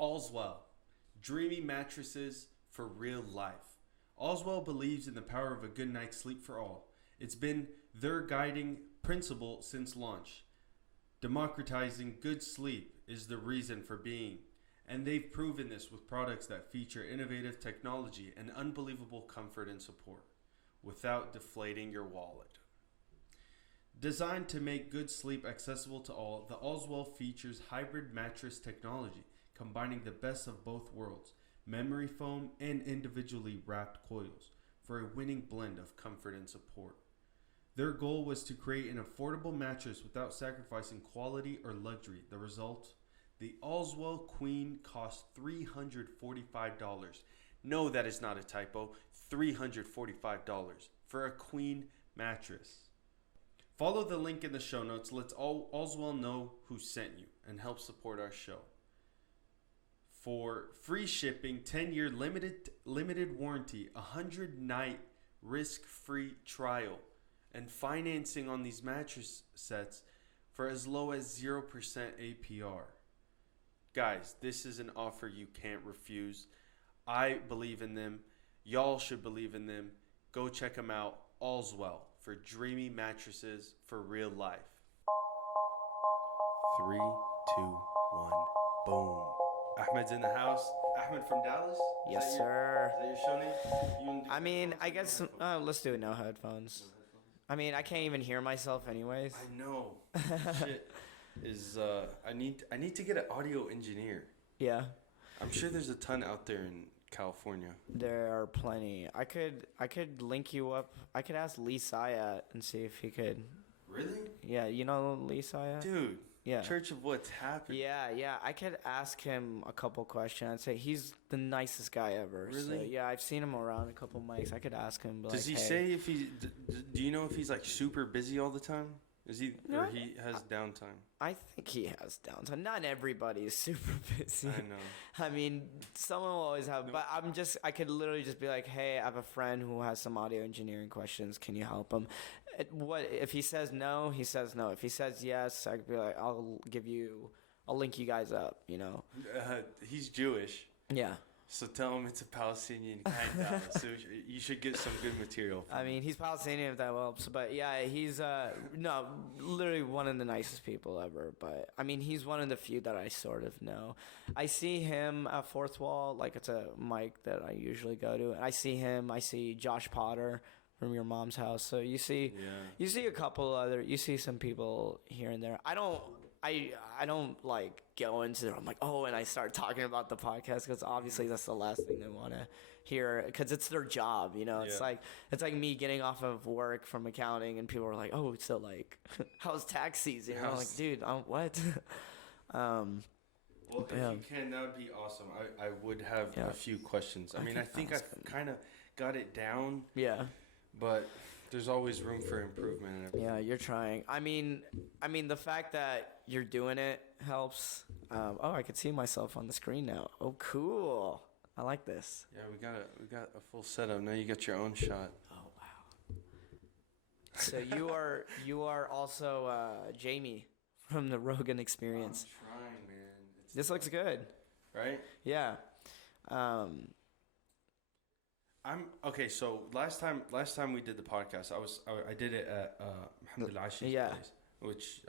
Allswell, dreamy mattresses for real life. Allswell believes in the power of a good night's sleep for all. It's been their guiding principle since launch. Democratizing good sleep is the reason for being, and they've proven this with products that feature innovative technology and unbelievable comfort and support, without deflating your wallet. Designed to make good sleep accessible to all, the Allswell features hybrid mattress technology, combining the best of both worlds, memory foam and individually wrapped coils, for a winning blend of comfort and support. Their goal was to create an affordable mattress without sacrificing quality or luxury. The result? The Allswell Queen costs $345. No, that is not a typo. $345 for a queen mattress. Follow the link in the show notes. Let's Allswell know who sent you and help support our show. For free shipping, 10-year limited warranty, 100-night risk-free trial, and financing on these mattress sets for as low as 0% APR. Guys, this is an offer you can't refuse. I believe in them. Y'all should believe in them. Go check them out. Allswell, for dreamy mattresses for real life. 3, 2, 1, boom. Ahmed's in the house. Ahmed from Dallas? Yes, sir. Is that your show name? I mean, I guess let's do it no headphones. I mean, I can't even hear myself anyways. I know. Shit is I need to get an audio engineer. Yeah. I'm sure there's a ton out there in California. There are plenty. I could link you up. I could ask Lee Syatt and see if he could. Really? Yeah, you know Lee Syatt? Dude. Yeah. Church of What's Happening. Yeah. I could ask him a couple questions. I'd say he's the nicest guy ever. Really? So, yeah, I've seen him around a couple mics. I could ask him. Does he say if he? Do you know if he's like super busy all the time? Is he or he has downtime? I think he has downtime. Not everybody is super busy. I know. I mean, someone will always have. But I could literally just be like, hey, I have a friend who has some audio engineering questions. Can you help him? What if he says no? He says no. If he says yes, I could be like, I'll link you guys up. You know. He's Jewish. Yeah. So tell him it's a Palestinian hangout. So you should get some good material. I mean, he's Palestinian if that helps. But yeah, he's literally one of the nicest people ever. But I mean, he's one of the few that I sort of know. I see him at Fourth Wall, like it's a mic that I usually go to. I see him. I see Josh Potter from Your Mom's House. So you see a couple other. You see some people here and there. I don't like go into there. I'm like, oh, and I start talking about the podcast because obviously that's the last thing they want to hear because it's their job, you know. It's like me getting off of work from accounting and people are like, oh, so like, how's tax season? And I'm like, dude, what? Well, if you can, that would be awesome. I would have a few questions. I mean, I think I've kind of got it down. Yeah. But there's always room for improvement and everything. Yeah, you're trying. I mean, the fact that you're doing it helps. I can see myself on the screen now. Oh, cool. I like this. Yeah, we got a full setup. Now you got your own shot. Oh, wow. So you are also Jamie from the Rogan Experience. I'm trying, man. This looks good. Right? Yeah. I'm okay. So last time we did the podcast, I did it at Ahmed place, which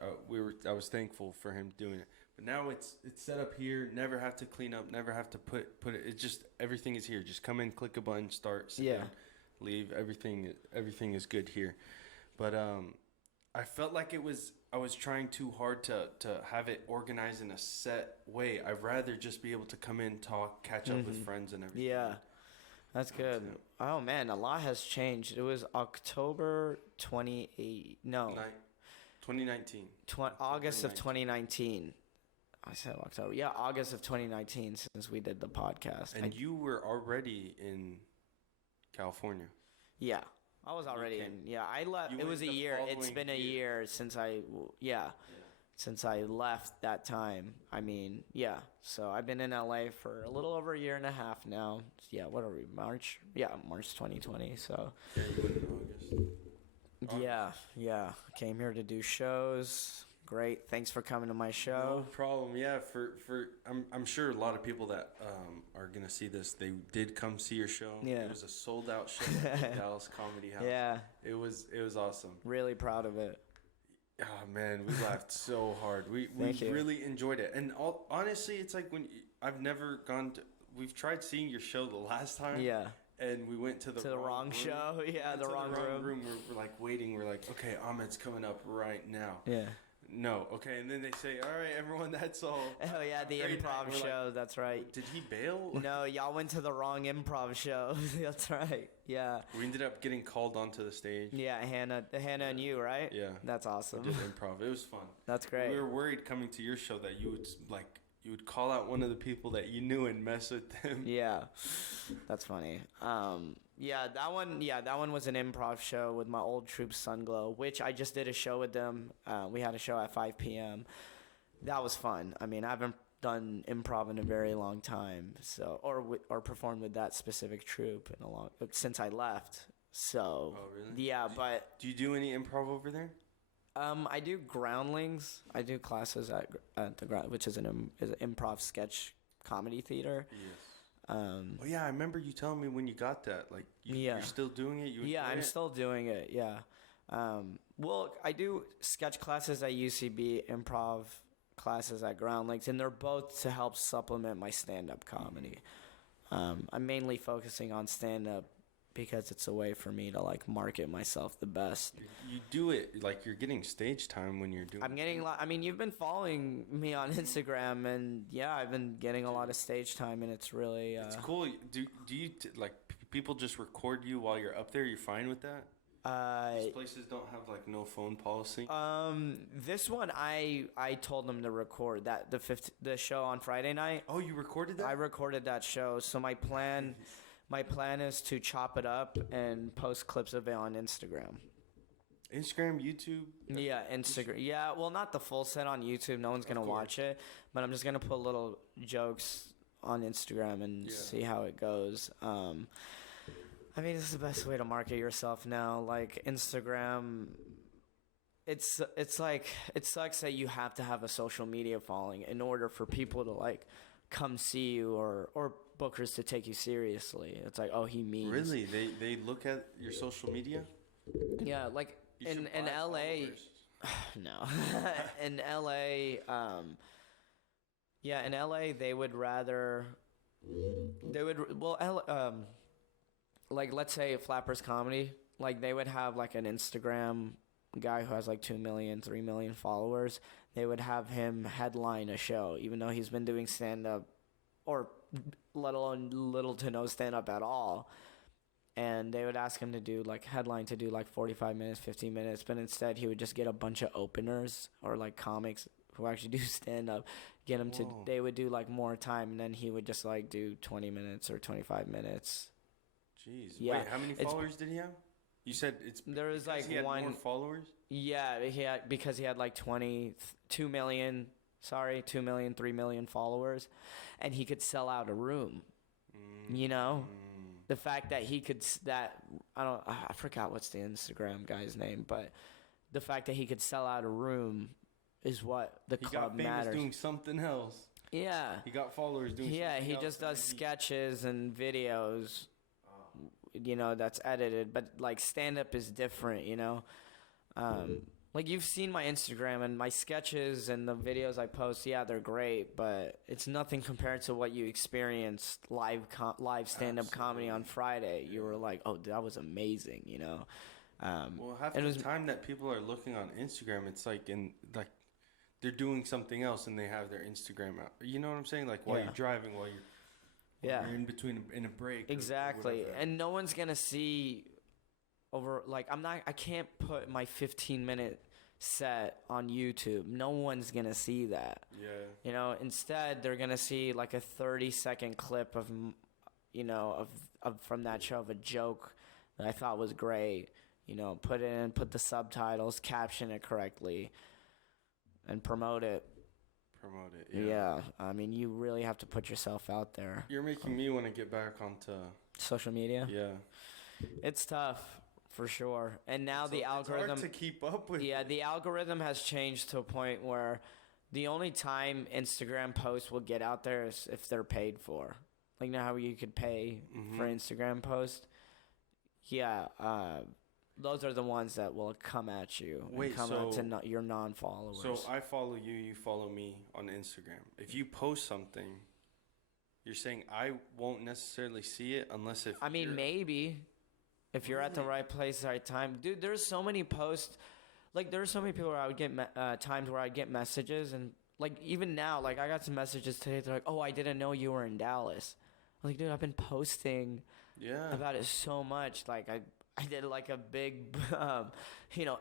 I was thankful for him doing it. But now it's set up here. Never have to clean up. Never have to put it. It's just everything is here. Just come in, click a button, start, sit down, leave. Everything is good here. But I felt like I was trying too hard to have it organized in a set way. I'd rather just be able to come in, talk, catch up with friends and everything. Yeah. That's good. Oh, man, a lot has changed. It was October 2019. August of 2019. I said October. Yeah, August of 2019 since we did the podcast. And you were already in California. Yeah, I was already in. Yeah, I left. It was a year. It's been a year since since I left that time. I mean, yeah. So I've been in LA for a little over a year and a half now. Yeah, what are we, March? Yeah, March 2020. So yeah, you went in August. Yeah. Came here to do shows, great. Thanks for coming to my No show. problem. Yeah, I'm sure a lot of people that are gonna see this, they did come see your show. Yeah. It was a sold out show at the Dallas Comedy House. Yeah, It was awesome. really proud of it. Oh man, we laughed so hard. We Thank you. really enjoyed it. And honestly, it's like I've never gone to. We've tried seeing your show the last time. Yeah. And we went to the wrong room. show. Yeah, the wrong room. We're like waiting. We're like, okay, Ahmed's coming up right now. Yeah. No, okay, and then they say, all right, everyone, that's all. Oh yeah, the Great improv night. We're show. like, That's right. did he bail? No, y'all went to the wrong improv show. That's right. Yeah. We ended up getting called onto the stage. Yeah, Hannah and you, right? Yeah. That's awesome. We did improv. It was fun. That's great. We were worried coming to your show that you would call out one of the people that you knew and mess with them. Yeah, that's funny. That one was an improv show with my old troupe Sunglow, which I just did a show with them. We had a show at 5 p.m. That was fun. I mean, I haven't done improv in a very long time, so or performed with that specific troupe since I left. So, Oh, really? yeah, but Do you do any improv over there? I do Groundlings. I do classes at the Ground, which is an improv sketch comedy theater. Yes. Oh yeah, I remember you telling me when you got that. Like, you're still doing it? I'm still doing it. Yeah. Well, I do sketch classes at UCB, improv classes at Groundlings, and they're both to help supplement my stand-up comedy. I'm mainly focusing on stand-up because it's a way for me to like market myself the best. You do it like you're getting stage time when you're doing. I'm getting I mean, you've been following me on Instagram, and yeah, I've been getting a lot of stage time, and it's really. It's cool. Do you people just record you while you're up there? You're fine with that? These places don't have like no phone policy. This one I told them to record that the show on Friday night. Oh, you recorded that? I recorded that show, so my plan is to chop it up and post clips of it on Instagram. Instagram, YouTube? Yeah, Instagram. Yeah, well, not the full set on YouTube. No one's going to watch it. But I'm just going to put little jokes on Instagram and see how it goes. I mean, this is the best way to market yourself now. Like, Instagram, it's like, it sucks that you have to have a social media following in order for people to, like, come see you or bookers to take you seriously. It's like, oh, he means. Really? They look at your social media? Yeah, like in LA. No. In LA, in LA they would like let's say Flappers Comedy, like they would have like an Instagram guy who has like 2 million, 3 million followers. They would have him headline a show, even though he's been doing stand-up or let alone little to no stand-up at all. And they would ask him to do like 45 minutes, 15 minutes, but instead he would just get a bunch of openers or like comics who actually do stand-up, get him to, they would do like more time, and then he would just like do 20 minutes or 25 minutes. Jeez. Yeah. Wait, how many followers did he have? You said there was like he had more followers? Yeah, because he had like 2 million, 3 million followers, and he could sell out a room. You know? The fact that he could I forgot what's the Instagram guy's name, but the fact that he could sell out a room is what the club matters. He got famous doing something else. Yeah. He got followers doing something else. Yeah, he just does sketches and videos. You know, that's edited, but like stand up is different, you know. Like you've seen my Instagram and my sketches and the videos I post. Yeah, they're great, but it's nothing compared to what you experienced live stand-up comedy on Friday. You were like, "Oh, that was amazing," you know. Well, half the time that people are looking on Instagram, it's like they're doing something else and they have their Instagram out. You know what I'm saying? Like while you're driving, while you're in between in a break. Exactly, and no one's gonna see. I can't put my 15-minute set on YouTube. No one's going to see that. Yeah. You know, instead they're going to see like a 30-second clip of, you know, of from that show of a joke that I thought was great. You know, put the subtitles, caption it correctly, and promote it. Yeah. I mean, you really have to put yourself out there. You're making me want to get back onto social media. Yeah. It's tough. For sure. And now So the it's algorithm hard to keep up with. Yeah, it. the algorithm has changed to a point where the only time Instagram posts will get out there is if they're paid for. Like, you know how you could pay for Instagram posts? Yeah, those are the ones that will come at you. Wait, come so- out to your non-followers. So I follow you. You follow me on Instagram. If you post something, you're saying I won't necessarily see it unless if. I mean, you're- maybe if you're at the right place, right time. Dude, there's so many posts. Like, there's so many people where I would get times where I'd get messages. And, like, even now, like, I got some messages today. They're like, oh, I didn't know you were in Dallas. I'm like, dude, I've been posting about it so much. Like, I did, like, a big,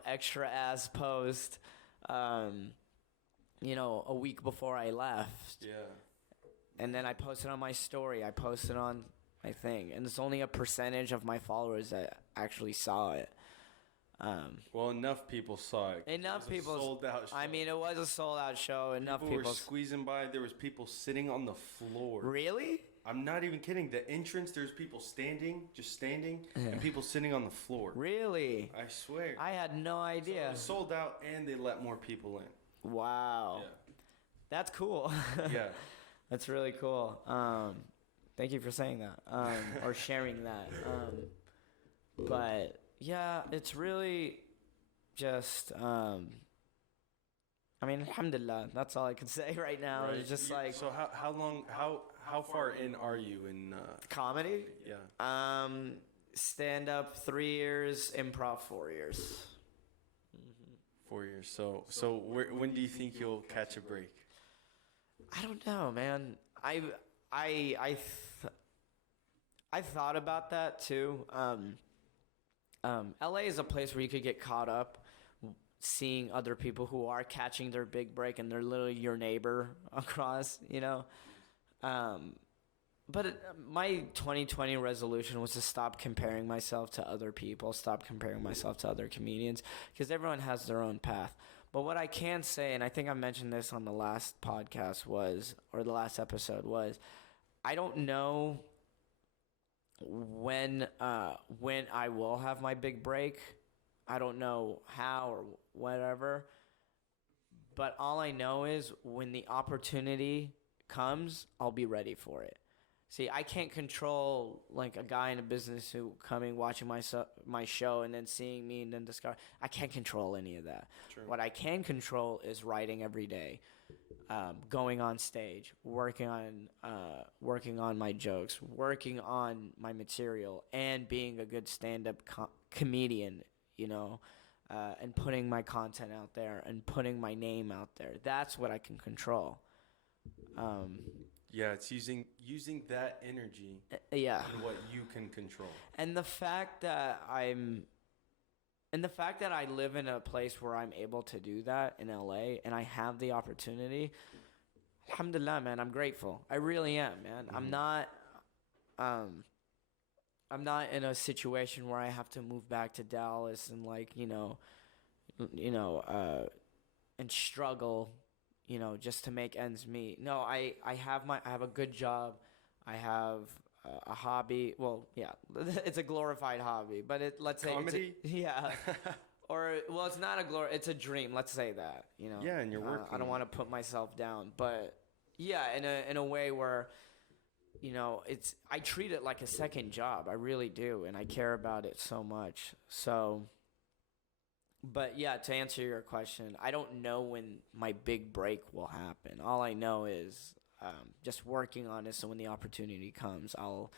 extra-ass post, a week before I left. Yeah. And then I posted on my story. I posted on my thing. And it's only a percentage of my followers that actually saw it. Well, enough people saw it. Enough It was a people. sold-out show. I mean, it was a sold-out show. Enough People people. were squeezing by. There was people sitting on the floor. Really? I'm not even kidding. The entrance, there's people just standing, and people sitting on the floor. Really? I swear. I had no So idea. it was sold out, and they let more people in. Wow. That's cool. Yeah. That's really cool. Thank you for saying that, or sharing that. But yeah, it's really just. I mean, alhamdulillah. That's all I can say right now. Right. It's just You- like So how far in are you in? comedy. Yeah. Stand up 3 years, improv 4 years. 4 years. So when do you think you'll catch a break? I don't know, man. I thought about that too. LA is a place where you could get caught up seeing other people who are catching their big break and they're literally your neighbor across, But my 2020 resolution was to stop comparing myself to other people, stop comparing myself to other comedians, because everyone has their own path. But what I can say, and I think I mentioned this on the last podcast or the last episode was, I don't know when I will have my big break. I don't know how or whatever. But all I know is when the opportunity comes, I'll be ready for it. See, I can't control like a guy in a business who watching my show and then seeing me and then discover. I can't control any of that. True. What I can control is writing every day, going on stage, working on my jokes, working on my material, and being a good stand-up comedian. And putting my content out there and putting my name out there. That's what I can control. Yeah, it's using that energy Yeah. in what you can control. And the fact that I live in a place where I'm able to do that in LA and I have the opportunity, alhamdulillah, man, I'm grateful. I really am, man. Mm-hmm. I'm not in a situation where I have to move back to Dallas and and struggle, just to make ends meet. No, I have a good job. I have a hobby. Well, yeah, it's a glorified hobby, but let's say comedy. Yeah. It's not it's a dream. Let's say that, Yeah, and you're working. I don't want to put myself down, but yeah, in a way where, I treat it like a second job. I really do, and I care about it so much. So, but yeah, to answer your question, I don't know when my big break will happen. All I know is just working on it. So when the opportunity comes, I'll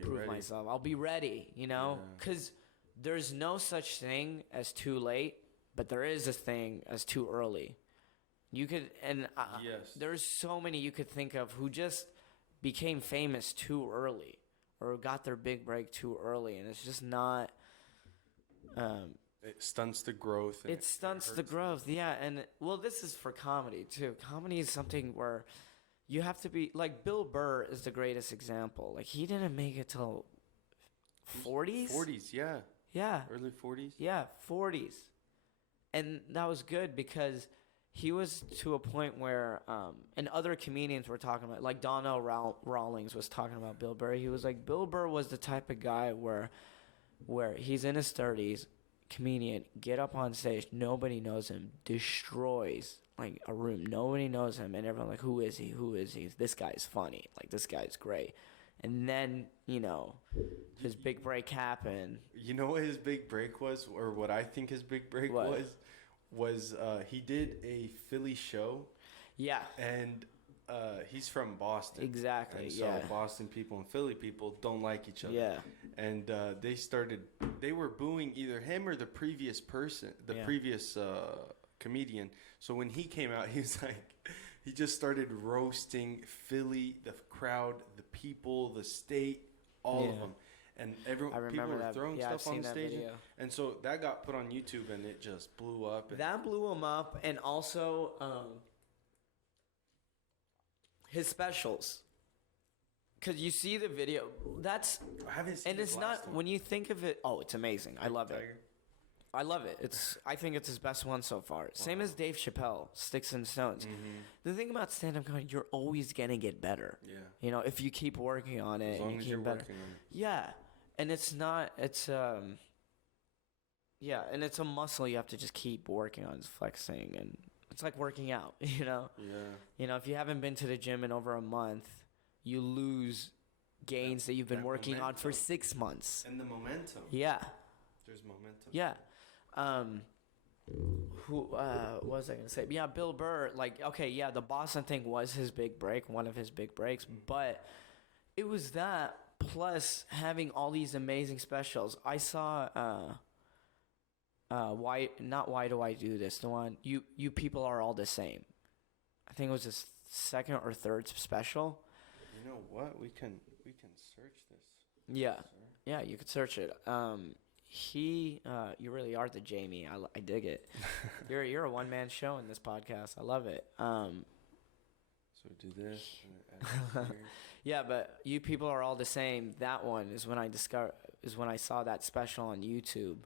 prove ready. myself. I'll be ready. Because there's no such thing as too late, but there is a thing as too early. You could, and Yes. there's so many you could think of who just became famous too early or got their big break too early, and it's just not. It stunts the growth. And It stunts the hurts growth, yeah, and this is for comedy too. Comedy is something where you have to be like Bill Burr is the greatest example. Like he didn't make it till 40s. 40s, yeah. Yeah. Early 40s. Yeah, 40s. And that was good because he was to a point where, and other comedians were talking about, like Donnell Rawlings was talking about Bill Burr. He was like, Bill Burr was the type of guy where where he's in his 30s, comedian, get up on stage, nobody knows him, destroys like a room, nobody knows him, and everyone like, who is he? Who is he? This guy's funny, like this guy's great. And then, you know, his big break happened. You know what his big break was, or what I think his big break was he did a Philly show. Yeah. And he's from Boston. Exactly. And so Boston people and Philly people don't like each other. Yeah. And they were booing either him or the previous person, previous comedian. So when he came out, he was like, he just started roasting Philly, the crowd, the people, the state, all of them. And people were throwing stuff on the stage. And so that got put on YouTube and it just blew up. That blew him up. And also his specials. Because you see the video. I haven't seen it. And it's not, when you think of it, it's amazing. I love it. I love it. I think it's his best one so far. Wow. Same as Dave Chappelle, Sticks and Stones. Mm-hmm. The thing about stand-up comedy, you're always gonna get better. Yeah. You know, if you keep working on it, as long as you're working on it. Yeah, and it's not. It's and it's a muscle you have to just keep working on, flexing, and it's like working out. You know. Yeah. You know, if you haven't been to the gym in over a month, you lose gains that you've been working momentum. On for 6 months. And the momentum. Yeah. There's momentum. Yeah. What was I going to say? Yeah, Bill Burr, the Boston thing was his big break, one of his big breaks, but it was that plus having all these amazing specials. I saw, Why Do I Do This? The one, You People Are All the Same. I think it was his second or third special. You know what? We can search this. Yeah. Yeah, you could search it. You really are the Jamie. I dig it. You're a one-man show in this podcast. I love it. So do this. Yeah, but You People Are All the Same. That one is when I saw that special on YouTube,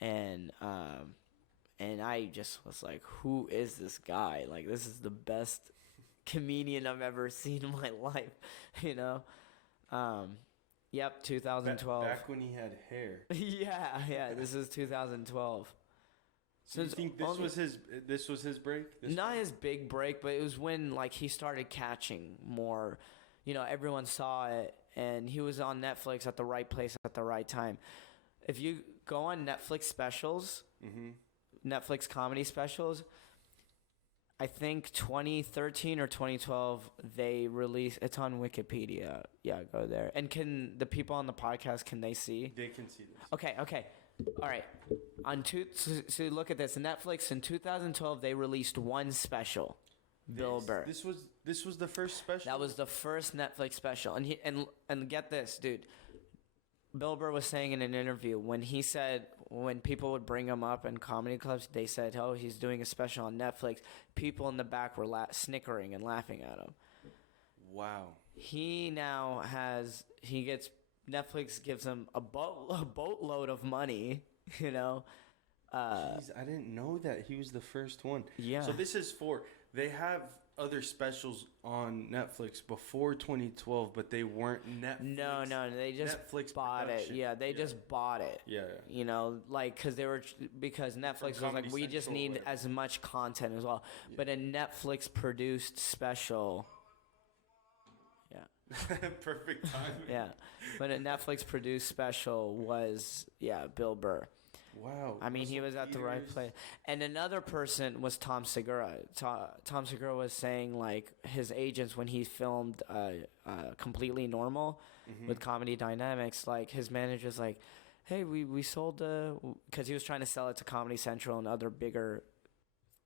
and I just was like, who is this guy? Like, this is the best comedian I've ever seen in my life. You know. Yep, 2012. Back when he had hair. yeah. This is 2012. So you think this was his break? Not his big break, but it was when he started catching more. You know, everyone saw it, and he was on Netflix at the right place at the right time. If you go on Netflix specials, Netflix comedy specials, I think 2013 or 2012, they released, it's on Wikipedia. Yeah, go there. And can the people on the podcast, can they see? They can see this. Okay. All right. So look at this. Netflix in 2012, they released one special. Bill Burr. This was the first special? That was the first Netflix special. And get this, dude. Bill Burr was saying in an interview when people would bring him up in comedy clubs, they said, he's doing a special on Netflix. People in the back were snickering and laughing at him. Wow. Netflix gives him a boatload of money, you know. Jeez, I didn't know that he was the first one. Yeah. So they have other specials on Netflix before 2012, but they weren't Netflix. No, they just Netflix bought production. it. Yeah, they just bought it. Yeah. You know, because Netflix was like, we just need as much content as well. Yeah. But a Netflix produced special. Yeah. Perfect timing. Yeah, but a Netflix produced special was Bill Burr. Wow. I mean, he was at the right place. And another person was Tom Segura. Tom Segura was saying, his agents, when he filmed Completely Normal with Comedy Dynamics, his manager's like, hey, we sold because he was trying to sell it to Comedy Central and other bigger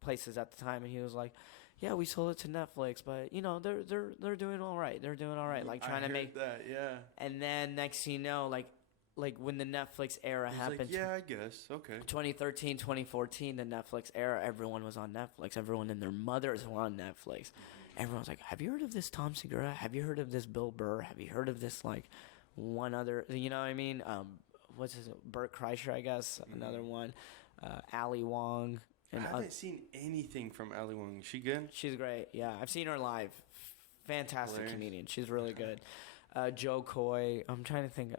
places at the time. And he was like, yeah, we sold it to Netflix, but, you know, they're doing all right. They're doing all right. Trying to make that, yeah. And then next thing you know, when the Netflix era happened. I guess. Okay. 2013, 2014, the Netflix era, everyone was on Netflix. Everyone and their mothers were on Netflix. Everyone's like, have you heard of this Tom Segura? Have you heard of this Bill Burr? Have you heard of this, one other, you know what I mean? What's his, Bert Kreischer, I guess, another one. Ali Wong. I haven't seen anything from Ali Wong. Is she good? She's great, yeah. I've seen her live. Fantastic comedian. She's really good. Joe Coy. I'm trying to think.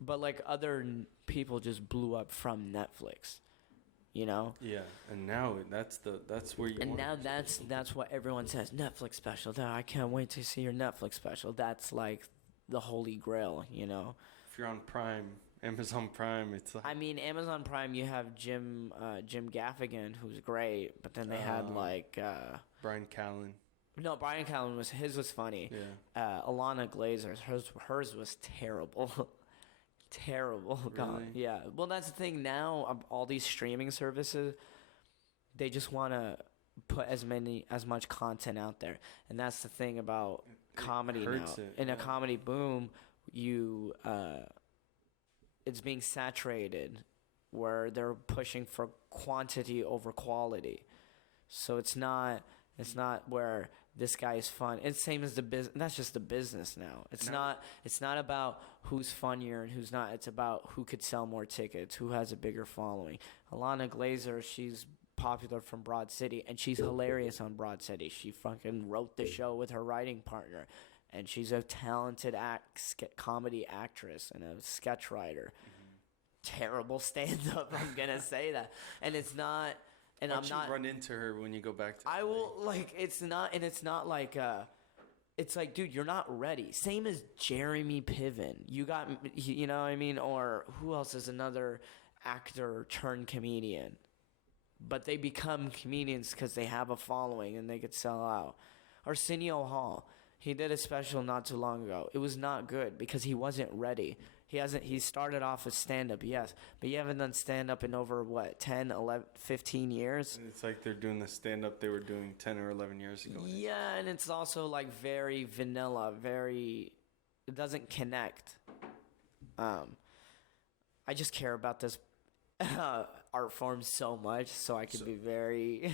but like other people just blew up from Netflix, you know. Yeah, and now that's where you. And want now it. that's what everyone says. Netflix special. I can't wait to see your Netflix special. That's like the holy grail, you know. If you're on Prime, Amazon Prime, it's like. I mean, Amazon Prime, you have Jim Gaffigan, who's great, but then they had like Brian Callen. no, Brian Callen was funny. Yeah. Alana Glazer's hers was terrible. Terrible. God. Really? Yeah. Well, that's the thing now. All these streaming services, they just want to put as much content out there, and that's the thing about comedy now. In a comedy boom, it's being saturated, where they're pushing for quantity over quality. So it's not where this guy is fun. It's same as the business. That's just the business now. It's not about who's funnier and who's not. It's about who could sell more tickets, who has a bigger following. Alana Glazer, she's popular from Broad City, and she's hilarious on Broad City. She fucking wrote the show with her writing partner, and she's a talented comedy actress and a sketch writer. Terrible stand-up, I'm gonna say that, and it's not. And I'm not run into her when you go back to. I will like. It's not like. It's like, dude, you're not ready. Same as Jeremy Piven. You know what I mean? Or who else is another actor turned comedian? But they become comedians because they have a following and they could sell out. Arsenio Hall. He did a special not too long ago. It was not good because he wasn't ready. He started off with stand-up, yes, but you haven't done stand-up in over, 10, 11, 15 years? It's like they're doing the stand-up they were doing 10 or 11 years ago. Yeah, and it's also, like, very vanilla, it doesn't connect. I just care about this art form so much, so I can be very...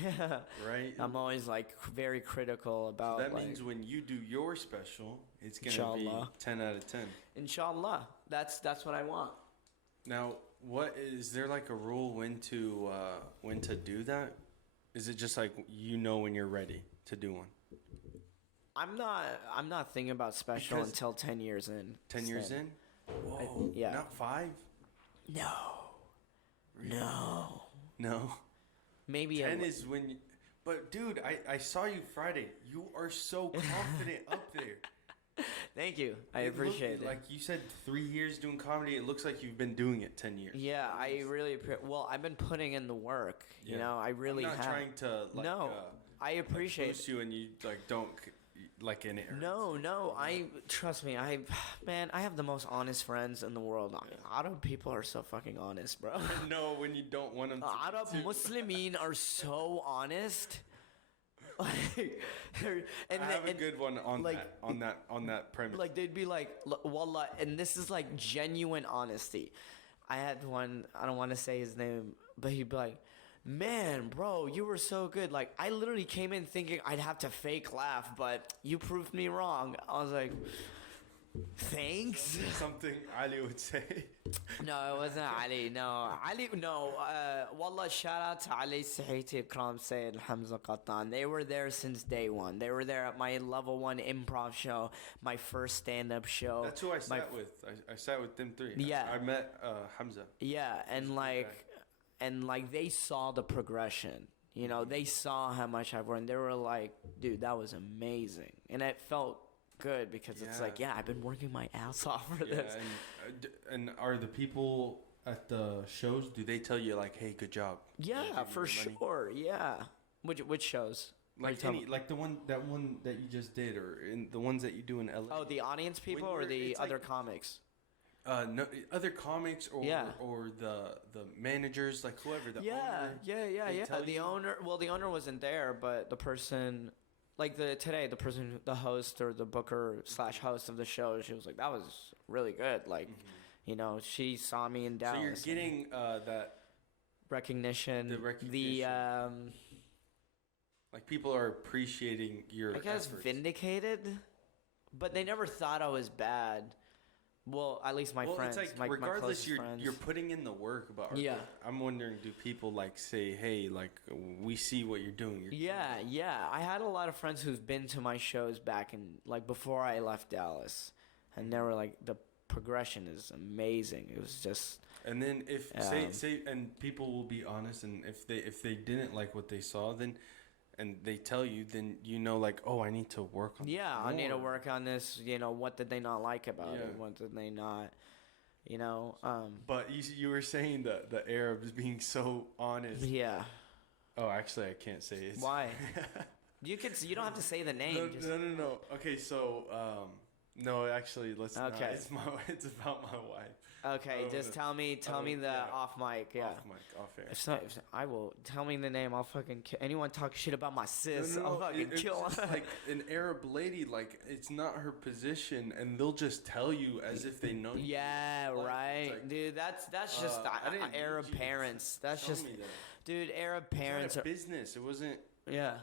right? I'm always, like, very critical about... So that means when you do your special, it's going to be 10 out of 10. Inshallah. That's what I want. Now, is there like a rule when to do that? Is it just like when you're ready to do one? I'm not thinking about special until 10 years in. 10 years in? Whoa. Yeah. Not 5? No. Really? No. Maybe 10 is when you, but dude, I saw you Friday. You are so confident up there. Thank you. I appreciate it. Like you said, 3 years doing comedy. It looks like you've been doing it 10 years. Yeah, I really I've been putting in the work. Yeah. You know, I really have. I'm not trying to no, I appreciate boost you and you don't in it. No. Trust me. I have the most honest friends in the world. Arab people are so fucking honest, bro. No, when you don't want them to. Arab Muslimin are so honest. Like, I have a good one on that premise. Like they'd be like, wallah, and this is like genuine honesty. I had one, I don't want to say his name, but he'd be like, man, bro, you were so good. Like, I literally came in thinking I'd have to fake laugh, but you proved me wrong. I was like, thanks. Something Ali would say. No, it wasn't Ali. No, Ali. No. Wallah, shout out to Ali Sahiti, Ikram Sayyid, Hamza Qattan. They were there since day one. They were there at my level 1 improv show, my first stand-up show. That's who I sat with. I sat with them 3. Yeah. I met Hamza. Yeah, and they saw the progression. You know, they saw how much I've learned. They were like, dude, that was amazing, and it felt good because it's like, I've been working my ass off for this. And are the people at the shows, do they tell you like, hey, good job? Yeah, for sure. Yeah. Which shows? Like the one that you just did, or in the ones that you do in LA. Oh, the audience people or the other comics? No, other comics or the managers, like whoever the owner. Yeah. The owner wasn't there, but the person. Like the host or the booker / host of the show, she was like, that was really good. Like, you know, she saw me in Dallas. So you're getting that recognition. The recognition. Like people are appreciating your efforts. Vindicated, but they never thought I was bad. Well, at least my friends. It's like, regardless, you're putting in the work about art. Yeah. I'm wondering, do people like say, hey, like we see what you're doing? Yeah. I had a lot of friends who've been to my shows back in before I left Dallas, and they were like, the progression is amazing. It was just. And then if say and people will be honest, and if they didn't like what they saw, then and they tell you, then like, oh, I need to work on Yeah, this I need to more. work on this. What did they not like about it? Yeah. What did they not? But you were saying the Arabs being so honest. Yeah. Oh, actually, I can't say it. Why? You don't have to say the name. No. Okay, so no, actually, let's not. Okay. It's about my wife. Okay, just tell me the off mic. Yeah. Off mic, off air. If I will tell me the name. I'll fucking kill anyone talk shit about my sis. I'll fucking kill. It's just like an Arab lady, like it's not her position, and they'll just tell you as if they know you. Yeah, Like, right, like, dude. That's just I didn't need Arab you to parents. That's tell just, me that. dude. Arab It's parents not are. a business. It wasn't. Yeah.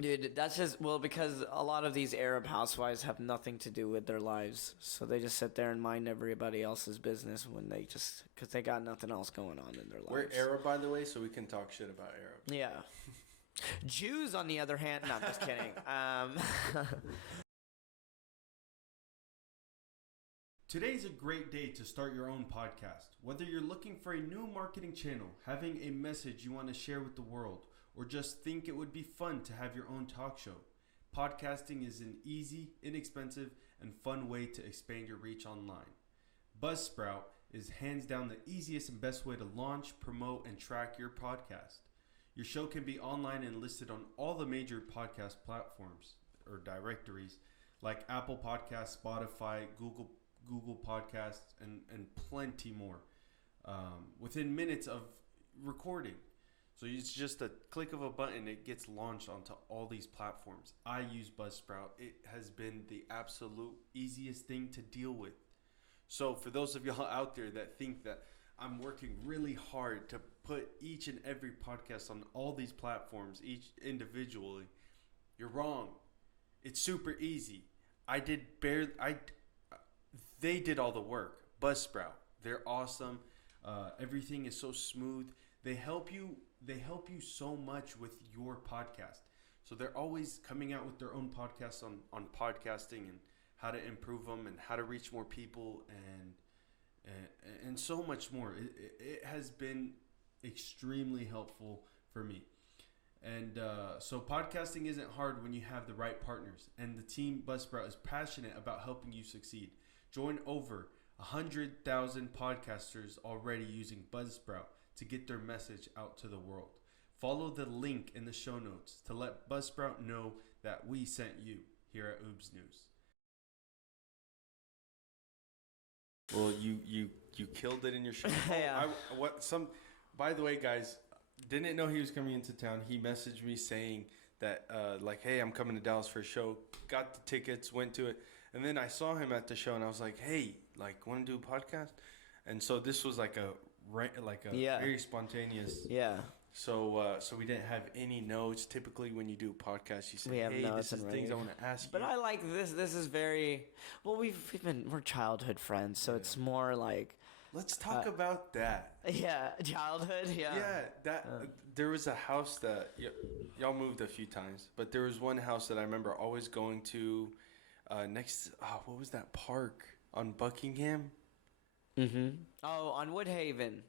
Dude, that's just because a lot of these Arab housewives have nothing to do with their lives, so they just sit there and mind everybody else's business because they got nothing else going on in their lives. We're Arab, by the way, so we can talk shit about Arab. Yeah. Jews, on the other hand, no, I'm just kidding. Today's a great day to start your own podcast. Whether you're looking for a new marketing channel, having a message you want to share with the world, or just think it would be fun to have your own talk show, podcasting is an easy, inexpensive, and fun way to expand your reach online. Buzzsprout is hands down the easiest and best way to launch, promote, and track your podcast. Your show can be online and listed on all the major podcast platforms or directories like Apple Podcasts, Spotify, Google Podcasts, and plenty more within minutes of recording. So it's just a click of a button, it gets launched onto all these platforms. I use Buzzsprout. It has been the absolute easiest thing to deal with. So for those of y'all out there that think that I'm working really hard to put each and every podcast on all these platforms, each individually, you're wrong. It's super easy. They did all the work. Buzzsprout, they're awesome. Everything is so smooth. They help you so much with your podcast. So they're always coming out with their own podcasts on podcasting and how to improve them and how to reach more people and so much more. It has been extremely helpful for me. And so podcasting isn't hard when you have the right partners. And the team Buzzsprout is passionate about helping you succeed. Join over 100,000 podcasters already using Buzzsprout to get their message out to the world. Follow the link in the show notes to let Buzzsprout know that we sent you here at Oobs News. Well, you killed it in your show. Yeah. By the way, guys, didn't know he was coming into town. He messaged me saying that hey, I'm coming to Dallas for a show. Got the tickets, went to it. And then I saw him at the show, and I was like, "Hey, want to do a podcast?" And so this was like a very spontaneous. Yeah. So we didn't have any notes. Typically, when you do a podcast, you say, "Hey, this is things I want to ask you." But I like this. This is very well. We're childhood friends, so it's more like. Let's talk about that. Yeah, childhood. Yeah. Yeah, there was a house that y'all moved a few times, but there was one house that I remember always going to. What was that park on Buckingham? Mm-hmm. Oh, on Woodhaven.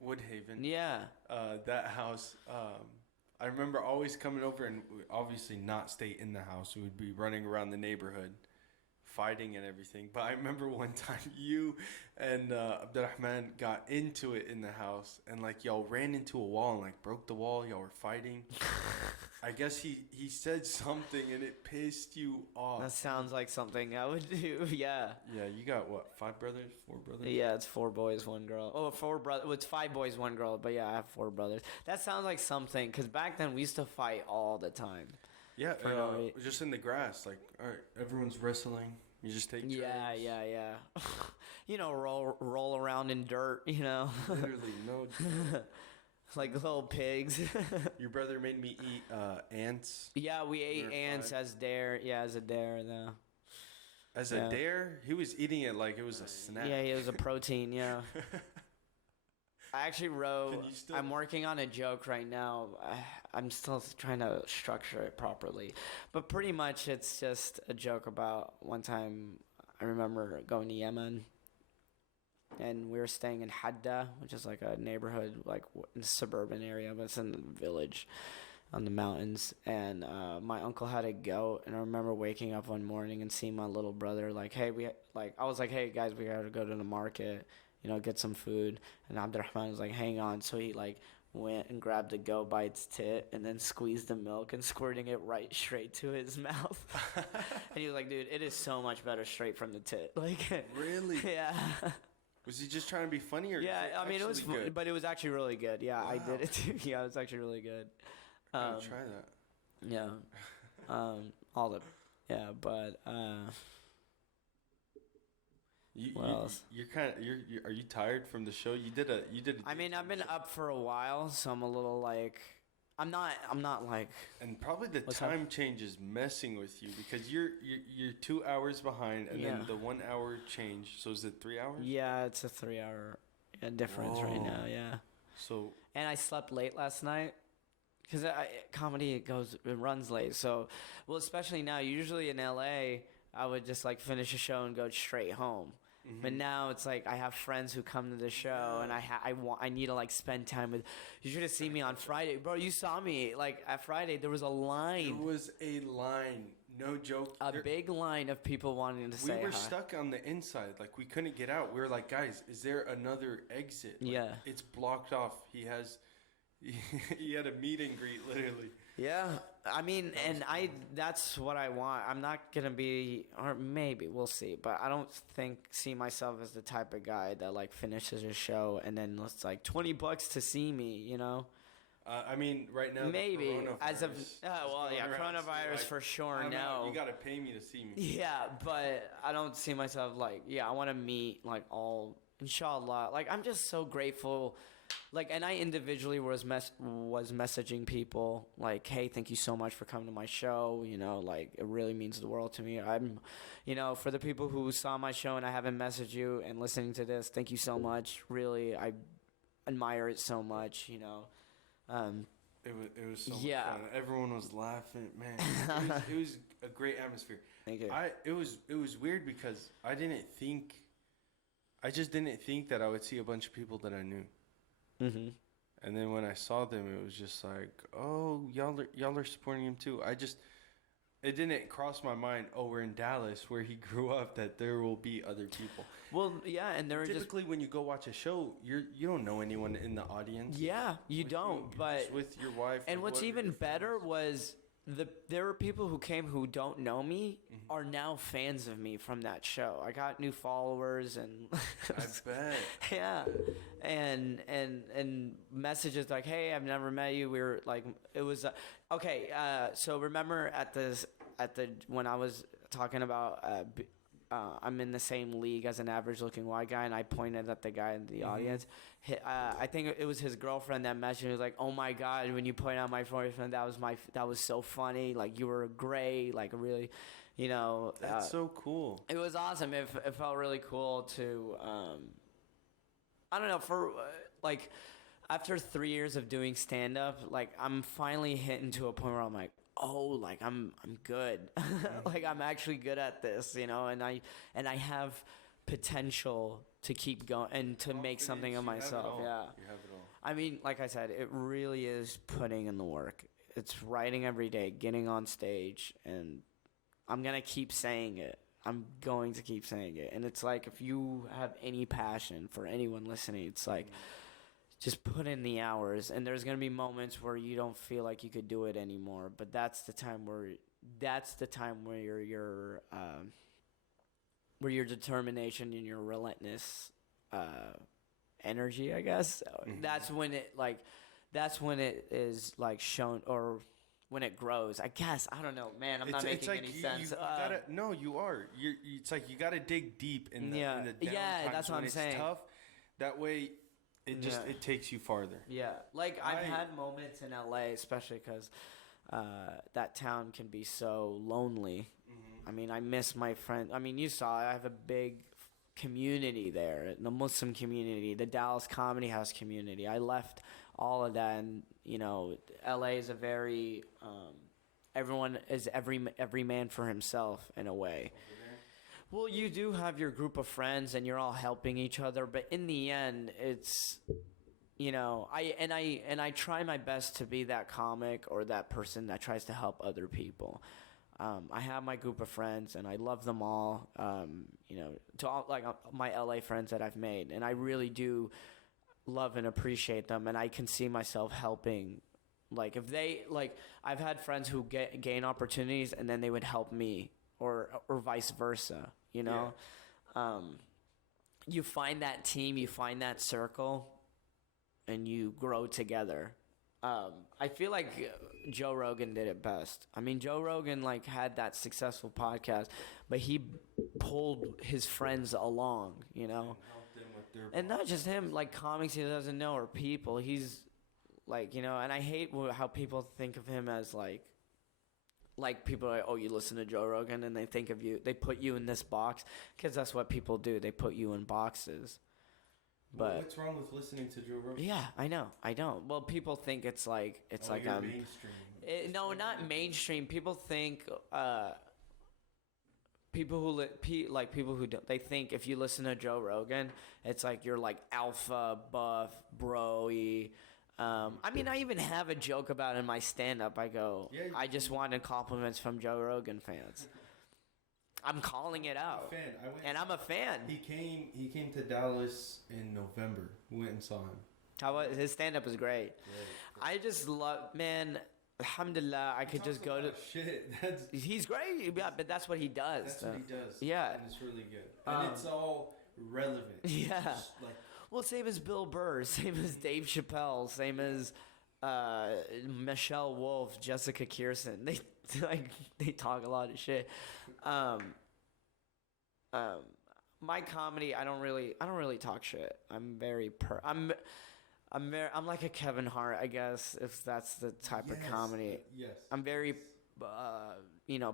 Yeah. That house. I remember always coming over and obviously not stay in the house. We would be running around the neighborhood, fighting and everything. But I remember one time you and Abdurrahman got into it in the house, and y'all ran into a wall and broke the wall. Y'all were fighting. I guess he said something and it pissed you off. That sounds like something I would do. Yeah. Yeah, you got what? 5 brothers? 4 brothers? Yeah, it's 4 boys, 1 girl. Oh, 4 brothers. Well, it's 5 boys, 1 girl. But yeah, I have 4 brothers. That sounds like something, because back then we used to fight all the time. Yeah, just in the grass. All right, everyone's wrestling. You just take turns. Yeah. Roll around in dirt. Literally, no. Like little pigs. Your brother made me eat ants. Yeah, we ate ants as dare. Yeah, as a dare, though. As a dare? He was eating it like it was a snack. Yeah, it was a protein, yeah. I actually wrote, I'm working on a joke right now. I'm still trying to structure it properly. But pretty much it's just a joke about one time I remember going to Yemen, and we were staying in Hadda, which is like a neighborhood, like in a suburban area, but it's in the village on the mountains. And my uncle had a goat, and I remember waking up one morning and seeing my little brother like, hey, I was like, hey guys, we gotta go to the market, get some food. And Abdurrahman was like, hang on. So he like went and grabbed the goat by its tit and then squeezed the milk and squirting it right straight to his mouth. And he was like, dude, it is so much better straight from the tit. Like, really? Yeah. Was he just trying to be funny, or yeah? I mean, it was, good? but it was actually really good. Yeah, wow. I did it too. Yeah, it was actually really good. I'm gonna try that. Yeah. But you're kind of are you tired from the show? You did a. I mean, I've been up for a while, so I'm a little like. I'm not like. And probably the time change is messing with you because you're 2 hours behind, and then the 1 hour change. So is it 3 hours? Yeah, it's a 3 hour difference right now. Yeah. So. And I slept late last night. Because comedy, it runs late. So, well, especially now, usually in LA, I would just like finish a show and go straight home. Mm-hmm. But now it's like I have friends who come to the show, and I need to like spend time with. You should have seen me on Friday, bro. You saw me like at Friday. There was a line. There was a line. No joke. A big line of people wanting to say hi. We were stuck on the inside. Like, we couldn't get out. We were like, guys, is there another exit? Like, yeah. It's blocked off. He had a meet and greet, literally. Yeah. I mean, that's what I want. I'm not going to be, or maybe, we'll see. But I don't see myself as the type of guy that, like, finishes a show and then it's like $20 to see me, I mean, right now, maybe as of coronavirus for sure. No, you gotta pay me to see me. Yeah, but I don't see myself like. Yeah, I want to meet like all. Inshallah, like I'm just so grateful. Like, and I individually was messaging people like, hey, thank you so much for coming to my show. Like it really means the world to me. I'm, for the people who saw my show and I haven't messaged you and listening to this, thank you so much. Really, I admire it so much. It was so much fun. Everyone was laughing, man. It was a great atmosphere. Thank you. It was weird because I just didn't think that I would see a bunch of people that I knew. Mm-hmm. And then when I saw them, it was just like, oh, y'all are supporting him too. It didn't cross my mind, we're in Dallas where he grew up, that there will be other people. Well, yeah, and there are typically when you go watch a show, you don't know anyone in the audience. Yeah, you don't. But with your wife. And what's even better was there were people who came who don't know me, mm-hmm. are now fans of me from that show. I got new followers and I bet. Yeah. And messages like, hey, I've never met you. We were like, it was okay. So remember when I was talking about I'm in the same league as an average looking white guy, and I pointed at the guy in the mm-hmm. audience. I think it was his girlfriend that messaged me. Was like, "Oh my God, when you point out my boyfriend, that was so funny. Like you were great. Like really, That's so cool. It was awesome. It felt really cool to, I don't know, for like after 3 years of doing stand up, like I'm finally hitting to a point where I'm like, oh, like I'm good. Like I'm actually good at this, and I have potential to keep going and to make something of myself. Yeah. You have it all. I mean, like I said, it really is putting in the work. It's writing every day, getting on stage, and I'm going to keep saying it. I'm going to keep saying it. And it's like, if you have any passion for anyone listening, it's like, just put in the hours, and there's going to be moments where you don't feel like you could do it anymore, but that's the time where your determination and your relentless energy, I guess, mm-hmm. that's when it is like shown, or when it grows, I guess. I don't know, man. I'm not making any sense. You are. It's like you got to dig deep in the down times that's what I'm saying. Tough. That way, it takes you farther. Yeah, like I've had moments in LA, especially because that town can be so lonely. Mm-hmm. I mean, I miss my friend. I mean, you saw I have a big community there, the Muslim community, the Dallas Comedy House community. I left all of that, and LA is a very everyone is every man for himself in a way. Well, you do have your group of friends and you're all helping each other, but in the end, it's, I try my best to be that comic or that person that tries to help other people. I have my group of friends and I love them all. To all, like my LA friends that I've made, and I really do love and appreciate them, and I can see myself helping. Like if they I've had friends who gain opportunities and then they would help me, or vice versa. You find that team, you find that circle, and you grow together. I feel like Joe Rogan did it best. I mean, Joe Rogan had that successful podcast, but he pulled his friends along, And helped them with their and not just him, comics he doesn't know or people. He's and I hate how people think of him as people are like, oh, you listen to Joe Rogan, and they think of you, they put you in this box, because that's what people do. They put you in boxes. But what's wrong with listening to Joe Rogan? Yeah, I know. I don't. Well, people think it's mainstream. No, not mainstream. People think people who don't. They think if you listen to Joe Rogan, it's like you're alpha, buff, bro-y. I even have a joke about in my stand-up. I go, I just wanted compliments from Joe Rogan fans. I'm calling it out. I'm a fan. He came to Dallas in November. We went and saw him. His stand-up is great. I just love, man, alhamdulillah, I could just go to... Shit, he's great, but that's what he does. That's what he does. Yeah. And it's really good. And it's all relevant. Yeah. Well, same as Bill Burr, same as Dave Chappelle, same as Michelle Wolf, Jessica Kirsten. They talk a lot of shit. My comedy, I don't really talk shit. I'm very I'm like a Kevin Hart, I guess, if that's the type of comedy. Yes. I'm very